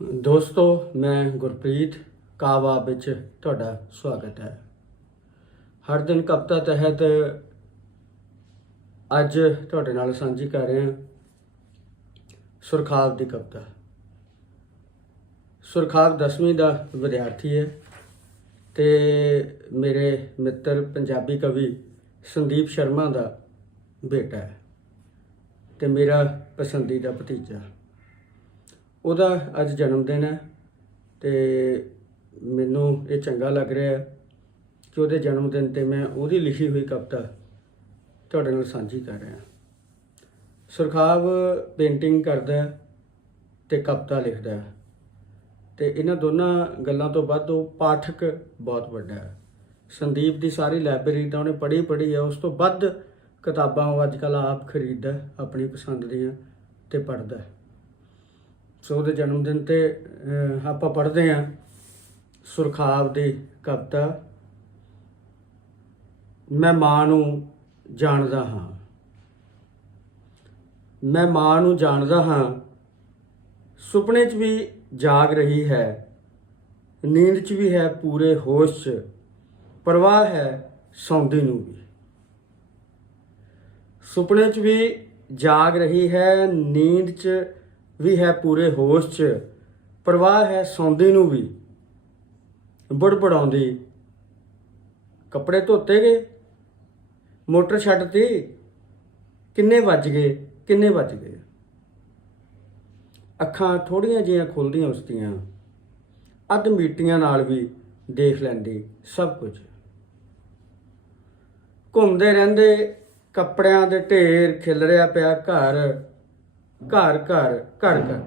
ਦੋਸਤੋ, ਮੈਂ ਗੁਰਪ੍ਰੀਤ ਕਾਵਾ ਵਿੱਚ ਤੁਹਾਡਾ ਸਵਾਗਤ ਹੈ। ਹਰ ਦਿਨ ਕਵਿਤਾ ਤਹਿਤ ਅੱਜ ਤੁਹਾਡੇ ਨਾਲ ਸਾਂਝੀ ਕਰ ਰਹੇ ਹਾਂ ਸੁਰਖਾਬ ਦੀ ਕਵਿਤਾ। ਸੁਰਖਾਬ 10ਵੀਂ ਦਾ ਵਿਦਿਆਰਥੀ ਹੈ ਤੇ ਮੇਰੇ ਮਿੱਤਰ, ਪੰਜਾਬੀ ਕਵੀ ਸੰਦੀਪ ਸ਼ਰਮਾ ਦਾ ਬੇਟਾ ਹੈ ਤੇ ਮੇਰਾ ਪਸੰਦੀਦਾ ਭਤੀਜਾ। ਉਹਦਾ ਅੱਜ ਜਨਮ ਦਿਨ ਹੈ ਤੇ ਮੈਨੂੰ ਇਹ ਚੰਗਾ ਲੱਗ ਰਿਹਾ ਹੈ ਕਿ ਉਹਦੇ ਜਨਮ ਦਿਨ ਤੇ ਮੈਂ ਉਹਦੀ ਲਿਖੀ ਹੋਈ ਕਵਿਤਾ ਤੁਹਾਡੇ ਨਾਲ ਸਾਂਝੀ ਕਰ ਰਿਹਾ ਸੁਰਖਾਬ ਪੇਂਟਿੰਗ ਕਰਦਾ ਹੈ ਤੇ ਕਵਿਤਾ ਲਿਖਦਾ ਹੈ ਤੇ ਇਹਨਾਂ ਦੋਨਾਂ ਗੱਲਾਂ ਤੋਂ ਵੱਧ ਉਹ ਪਾਠਕ ਬਹੁਤ ਵੱਡਾ ਹੈ। ਸੰਦੀਪ ਦੀ ਸਾਰੀ ਲਾਇਬ੍ਰੇਰੀ ਤਾਂ ਉਹਨੇ ਪੜ੍ਹੀ ਪੜ੍ਹੀ ਹੈ, ਉਸ ਤੋਂ ਵੱਧ ਕਿਤਾਬਾਂ ਉਹ ਅੱਜ ਕੱਲ੍ਹ ਆਪ ਖਰੀਦਦਾ, ਆਪਣੀ ਪਸੰਦ ਦੀਆਂ ਤੇ ਪੜ੍ਹਦਾ ਸੋ ਉਹਦੇ ਜਨਮ ਦਿਨ ਤੇ ਆਪਾਂ ਪੜ੍ਹਦੇ ਹਾਂ। ਸੁਰਖਾਬ ਦੀ ਕਵਿਤਾ, ਮੈਂ ਮਾਂ ਨੂੰ ਜਾਣਦਾ ਹਾਂ। ਮੈਂ ਮਾਂ ਨੂੰ ਜਾਣਦਾ ਹਾਂ। ਸੁਪਨੇ 'ਚ ਵੀ ਜਾਗ ਰਹੀ ਹੈ। ਨੀਂਦ 'ਚ ਵੀ ਹੈ ਪੂਰੇ ਹੋਸ਼। 'ਚ ਪਰਵਾਹ ਹੈ ਸੌਂਦੀ ਨੂੰ ਵੀ। ਸੁਪਨੇ 'ਚ ਵੀ ਜਾਗ ਰਹੀ ਹੈ। ਨੀਂਦ 'ਚ ਵੀ ਹੈ ਪੂਰੇ ਹੋਸ਼ 'ਚ, ਪਰਵਾਹ ਹੈ ਸੌਂਦੀ ਨੂੰ ਵੀ। ਬੜਬੜਾਉਂਦੀ। ਕੱਪੜੇ ਧੋਤੇ ਗਏ। ਮੋਟਰ ਛੱਡਤੀ ਕਿੰਨੇ ਵੱਜ ਗਏ, ਕਿੰਨੇ ਵੱਜ ਗਏ। ਅੱਖਾਂ ਥੋੜੀਆਂ ਜਿਹੀਆਂ ਖੁੱਲਦੀਆਂ ਉਸਦੀਆਂ ਅੱਧ ਮੀਟੀਆਂ ਨਾਲ ਵੀ ਦੇਖ ਲੈਂਦੀ ਸਭ ਕੁਝ। ਘੁੰਮਦੇ ਰਹਿੰਦੇ, ਕੱਪੜਿਆਂ ਦੇ ਢੇਰ ਖਿਲ ਰਿਹਾ ਪਿਆ ਘਰ। ਘਰ ਘਰ ਘਰ ਘਰ।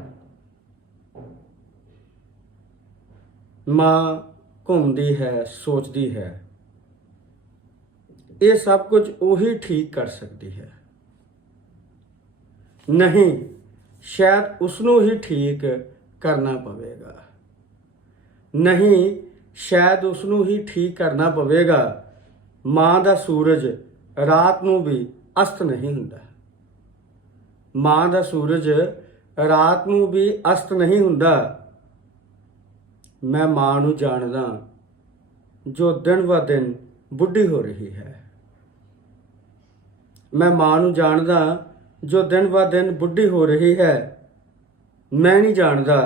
ਮਾਂ ਘੁੰਮਦੀ ਹੈ, ਸੋਚਦੀ ਹੈ। ਇਹ ਸਭ ਕੁਝ ਉਹੀ ਠੀਕ ਕਰ ਸਕਦੀ ਹੈ। ਨਹੀਂ, ਸ਼ਾਇਦ ਉਸ ਨੂੰ ਹੀ ਠੀਕ ਕਰਨਾ ਪਵੇਗਾ। ਨਹੀਂ, ਸ਼ਾਇਦ ਉਸ ਨੂੰ ਹੀ ਠੀਕ ਕਰਨਾ ਪਵੇਗਾ। ਮਾਂ ਦਾ ਸੂਰਜ ਰਾਤ ਨੂੰ ਵੀ ਅਸਤ ਨਹੀਂ ਹੁੰਦਾ। ਮਾਂ ਦਾ ਸੂਰਜ ਰਾਤ ਨੂੰ ਵੀ ਅਸਤ ਨਹੀਂ ਹੁੰਦਾ। ਮੈਂ ਮਾਂ ਨੂੰ ਜਾਣਦਾ ਜੋ ਦਿਨ ਬ ਦਿਨ ਬੁੱਢੀ ਹੋ ਰਹੀ ਹੈ। ਮੈਂ ਮਾਂ ਨੂੰ ਜਾਣਦਾ ਜੋ ਦਿਨ ਬ ਦਿਨ ਬੁੱਢੀ ਹੋ ਰਹੀ ਹੈ। ਮੈਂ ਨਹੀਂ ਜਾਣਦਾ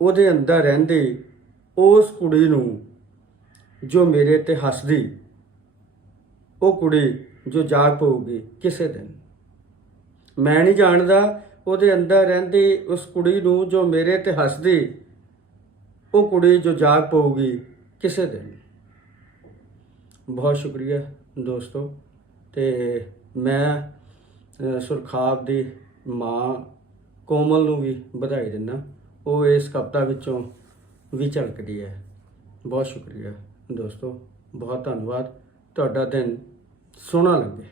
ਉਹਦੇ ਅੰਦਰ ਰਹਿੰਦੀ ਉਸ ਕੁੜੀ ਨੂੰ ਜੋ ਮੇਰੇ ਤੇ ਹੱਸਦੀ, ਉਹ ਕੁੜੀ ਜੋ ਜਾਗ ਪਊਗੀ ਕਿਸੇ ਦਿਨ। ਮੈਂ ਨਹੀਂ ਜਾਣਦਾ ਉਹਦੇ ਅੰਦਰ ਰਹਿੰਦੀ ਉਸ ਕੁੜੀ ਨੂੰ ਜੋ ਮੇਰੇ ਤੇ ਹੱਸਦੀ ਉਹ ਕੁੜੀ ਜੋ ਜਾਗ ਪਊਗੀ ਕਿਸੇ ਦਿਨ। ਬਹੁਤ ਸ਼ੁਕਰੀਆ ਦੋਸਤੋ ਤੇ ਮੈਂ ਅ, ਸੁਰਖਾਬ ਦੀ ਮਾਂ ਕੋਮਲ ਨੂੰ ਵੀ ਵਧਾਈ ਦਿੰਦਾ। ਉਹ ਇਸ ਕਵਿਤਾ ਵਿੱਚੋਂ ਵੀ ਝਲਕਦੀ ਹੈ। ਬਹੁਤ ਸ਼ੁਕਰੀਆ ਦੋਸਤੋ ਬਹੁਤ ਧੰਨਵਾਦ। ਤੁਹਾਡਾ ਦਿਨ ਸੋਹਣਾ ਲੱਗੇ।